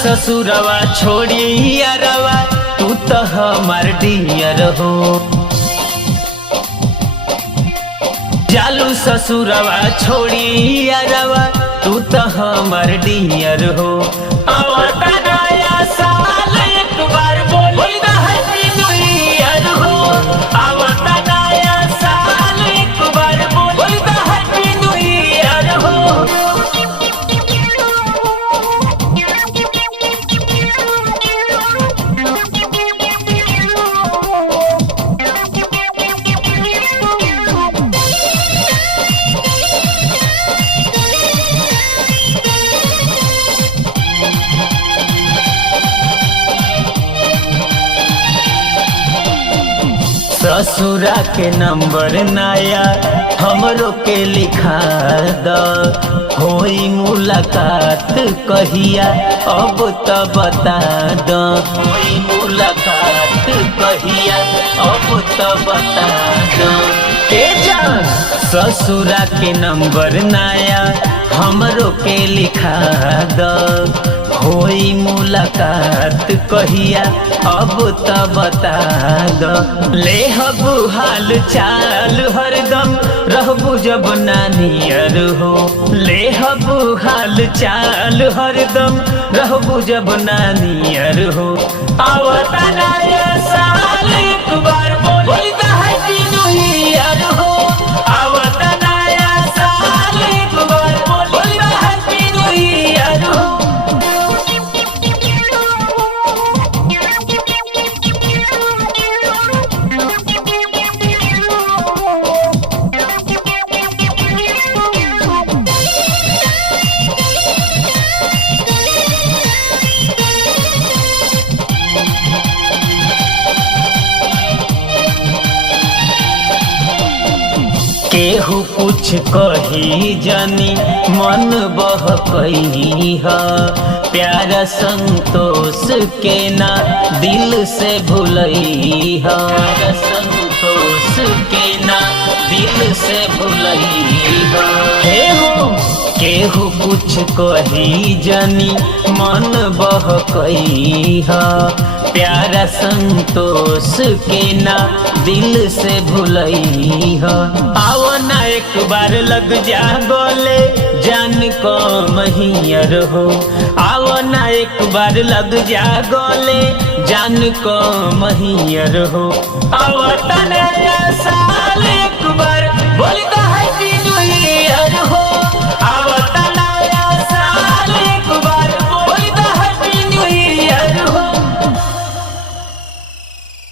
ससुरवा छोड़ी अरवा तू तो हमार डियर हो। जालू ससुरवा छोड़ी अरवा तू तो हमार डियर हो। आवता नया साल एक बार बोली ना हैप्पी न्यू ईयर हो। आवता नया साल एक बार बोली ना हैप्पी न्यू ईयर हो। ससुरा के नंबर नया हमरो के लिखा द, होई मुलाकात कहिया अब तो बता द। होई मुलाकात कहिया अब तो बता द। ए जान ससुरा के नंबर नया हमरो के लिखा द, होई मुलाकात कहिया अब तो बता द। ले हबू हाल चाल हरदम रहबू जब नानियर हो। ले हबू हाल चाल हरदम रहबू जब नानियर हो। आवता नया साल एक बार बोली ना हैप्पी न्यू ईयर हो। आवता नया साल एक बार बोली ना हैप्पी न्यू ईयर हो। केहू कुछ कही जानी मन बहकई ह, प्यारा संतोष के ना दिल से भूलई ह। संतोष के ना दिल से भूलई ह। हे हो केहू कुछ कही जानी मन बहकई ह, प्यारा संतोष के ना दिल से भूलई ह। आओ ना एक बार लग जा बोले जान को महियर हो। आओ ना एक बार लग जा गोले जान को महियर हो। आवता नया साल एक बार बोली तो हैप्पी न्यू ईयर हो।